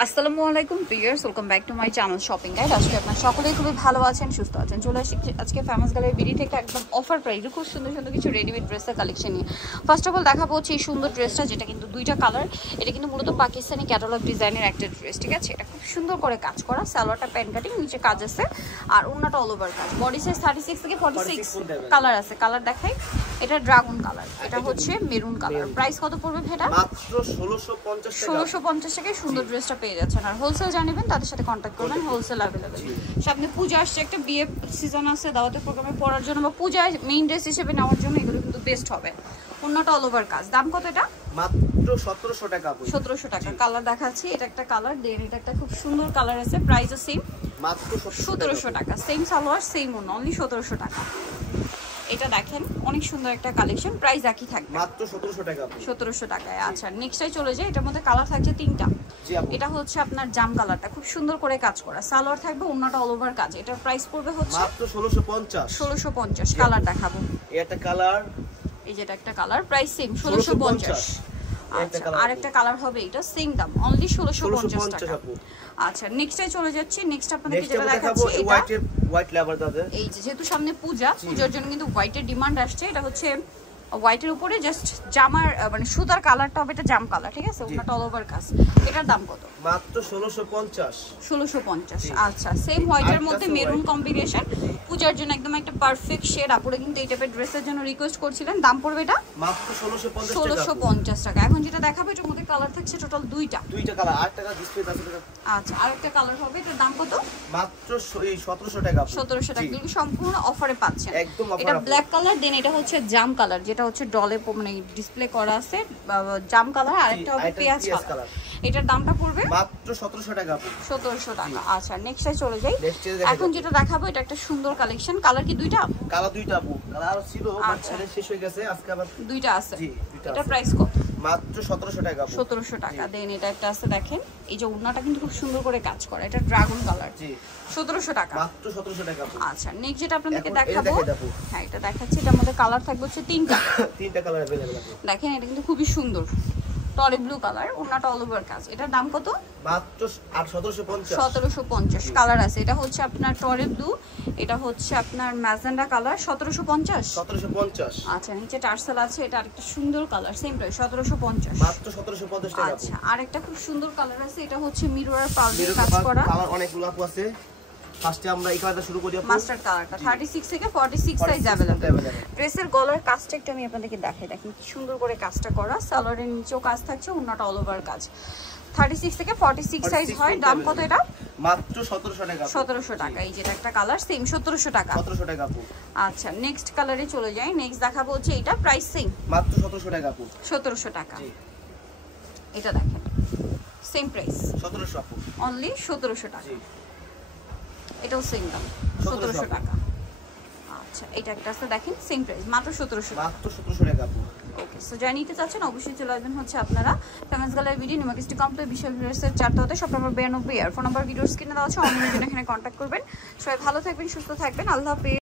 আসসালামু আলাইকুম viewers, welcome back to my channel shopping guide. আজকে আপনারা সকলেই খুবই ভালো আছেন, সুস্থ আছেন। চলে আসি আজকে ফেমাস গ্যালারি বিডি থেকে একদম অফার প্রাইসে খুব সুন্দর সুন্দর কিছু রেডিমেড ড্রেসের কালেকশন নিয়ে। ফার্স্ট অফ অল দেখাবো হচ্ছে এই সুন্দর ড্রেসটা, যেটা কিন্তু দুইটা কালার। এটা কিন্তু মূলত পাকিস্তানি ক্যাটালগ ডিজাইনের একটা ড্রেস, ঠিক আছে? এটা খুব সুন্দর করে কাজ করা, সালোয়ারটা প্যান্ট কাটিং, নিচে কাজ আছে, আর ওন্নাটা অল ওভার কাজ। বডি সাইজ 36 থেকে 46 কালার আছে। কালার দেখাই, এটা ড্রাগন কালার, এটা হচ্ছে মেরুন কালার। প্রাইস কত পড়বে ভেটা? মাত্র 1650 টাকায় সুন্দর ড্রেসটা পেয়ে যাচ্ছেন। আর হোলসেল জানেবেন, তাদের সাথে কন্ট্যাক্ট করবেন, হোলসেল অ্যাভেলেবেল। সামনে পূজা আসছে, একটা বিয়ে সিজন আছে, দাওয়াতের প্রোগ্রামে পরার জন্য বা পূজায় মেইন ড্রেস হিসেবে নেওয়ার জন্য এগুলো কিন্তু বেস্ট হবে। ওন্নাটা অল ওভার কাজ। দাম কত এটা? মাত্র 1700 টাকা। 1700 টাকা। কালার দেখাচ্ছি, এটা একটা কালার, দেন এটা একটা খুব সুন্দর কালার আছে। প্রাইসও সেম, মাত্র 1700 টাকা। সেম সালোয়ার, সেম ওন্না, অনলি 1700 টাকা। এটা দেখেন অনেক সুন্দর একটা কালেকশন, প্রাইস একই থাকবে মাত্র 1700 টাকা। 1700 টাকায়। আচ্ছা, নেক্সটে চলে যাই। এটার মধ্যে কালার থাকছে তিনটা। জি আপু। এটা হচ্ছে আপনার জাম কালারটা, খুব সুন্দর করে কাজ করা, সালোয়ার থাকবে, ওন্নাটা অল ওভার কাজ। এটার প্রাইস পড়বে হচ্ছে মাত্র 1650। 1650। কালার দেখাবো, এই একটা কালার, এই যেটা একটা কালার, প্রাইস সেম 1650। আচ্ছা, আরেকটা কালার হবে, এটা সেম দাম, অনলি 1650 টাকা। আচ্ছা, নেক্সটে চলে যাচ্ছি। নেক্সট আপনাদেরকে যেটা দেখাচ্ছি, এটা হোয়াইট লেভার দাদা। এই যে যেহেতু সামনে পূজার জন্য কিন্তু হোয়াইটের ডিমান্ড আসছে। এটা হচ্ছে হোয়াইটের উপরে জাস্ট জামার মানে সুতার কালারটা হবে, এটা জাম কালার, ঠিক আছে? ওটা অল ওভার কাজ। এটার দাম কত? মাত্র 1650। 1650। আচ্ছা, সেম হোয়াইটের মধ্যে মেরুন কম্বিনেশন, পূজার জন্য একদম একটা পারফেক্ট শেড। আপুরে কিন্তু এই টাইপের ড্রেসের জন্য রিকোয়েস্ট করছিলেন। দাম পড়বে এটা মাত্র 1650 টাকা। এখন যেটা দেখাবো, এটার মধ্যে কালার থাকছে টোটাল দুইটা কালার, 8 টাকা ডিসপ্লে আছে। আচ্ছা, আরেকটা কালার হবে, এটার দাম কত? মাত্র 1700 টাকা। 1700 টাকা। এগুলো সম্পূর্ণ অফারে পাচ্ছেন। একদম অফার। এটা ব্ল্যাক কালার, দেন এটা হচ্ছে জাম কালার, যেটা হচ্ছে ডলে মানে ডিসপ্লে করা আছে, জাম কালার। আরেকটা হবে পেঁয়াজ কালার। এটার দামটা পড়বে মাত্র 1700 টাকা। 1700 টাকা। আচ্ছা, নেক্সটে চলে যাই। এখন যেটা দেখাবো, এটা একটা সুন্দর কালেকশন। কালার কি দুইটা? কালার দুইটা আপু। কালার ছিল, এটা শেষ হয়ে গেছে, আজকে আবার দুইটা আছে। জি, দুইটা। এটা প্রাইস কত? মাত্র 1700 টাকা। 1700 টাকা। দেন এটা একটা আছে, দেখেন এই যে ওন্নাটা কিন্তু খুব সুন্দর করে কাজ করা, এটা ড্রাগন কালার। জি, 1700 টাকা। মাত্র 1700 টাকা। আচ্ছা, নেক্সট যেটা আপনাদেরকে দেখাবো, হ্যাঁ এটা দেখাচ্ছি, এটার মধ্যে কালার থাকবে হচ্ছে তিনটা। তিনটা কালার अवेलेबल আছে। দেখেন এটা কিন্তু খুবই সুন্দর, টরে ব্লু কালার, ওন্নাটা অল ওভার কাজ। এটার দাম কত? মাত্র 1750। 1750। কালার আছে, এটা হচ্ছে আপনার টরে ব্লু, এটা হচ্ছে আপনার ম্যাজেন্ডা কালার। 1750। 1750। আচ্ছা, নিচে টার্সেল আছে, এটা আরেকটা সুন্দর কালার, সেম প্রাইস 1750। মাত্র 1750 টাকা। আচ্ছা, আরেকটা খুব সুন্দর কালার আছে, এটা হচ্ছে মিরর পার্ল দিয়ে কাজ করা। কালার অনেকগুলো আপু আছে। ফার্স্টে আমরা এই কালারটা শুরু করি আপু। মাস্টার্ড কালারটা 36 থেকে 46 সাইজ अवेलेबल। ড্রেসের গলার কাজটা একটু আমি আপনাদেরকে দেখাই, দেখেন কি সুন্দর করে কাজটা করা, সালোয়ারের নিচেও কাজ থাকছে, ওন্নাটা অল ওভার কাজ। 36 থেকে 46 সাইজ হয়। দাম কত এটা? মাত্র 1700 টাকা। 1700 টাকা। এই যেটা একটা কালার, সেম 1700 টাকা। 1700 টাকা আপু। আচ্ছা, নেক্সট কালারে চলে যাই। নেক্সট দেখাবো হচ্ছে এটা, প্রাইস সেম মাত্র 1700 টাকা আপু। 1700 টাকা। জি, এটা দেখেন সেম প্রাইস, 1700 আপু, অনলি 1700 টাকা। জি, এটাও সেম দাম, 1700 টাকা। আচ্ছা, এটা একটা আছে, দেখেন সেম প্রাইস, মাত্র 1700 টাকা। মাত্র 1700 টাকা আপু। ওকে, সো যারা নিতে চাচ্ছেন অবশ্যই চলে আসবেন হচ্ছে আপনারা famous gallery BD, new market complex, বিশাল ভিউয়ার্সের 4 হতে শপ নম্বর 92। আর ফোন নাম্বার ভিডিওর স্ক্রিনে দেওয়া আছে, অনলাইনে এখানে কন্ট্যাক্ট করবেন। সবাই ভালো থাকবেন, সুস্থ থাকবেন, আল্লাহ হাফেজ।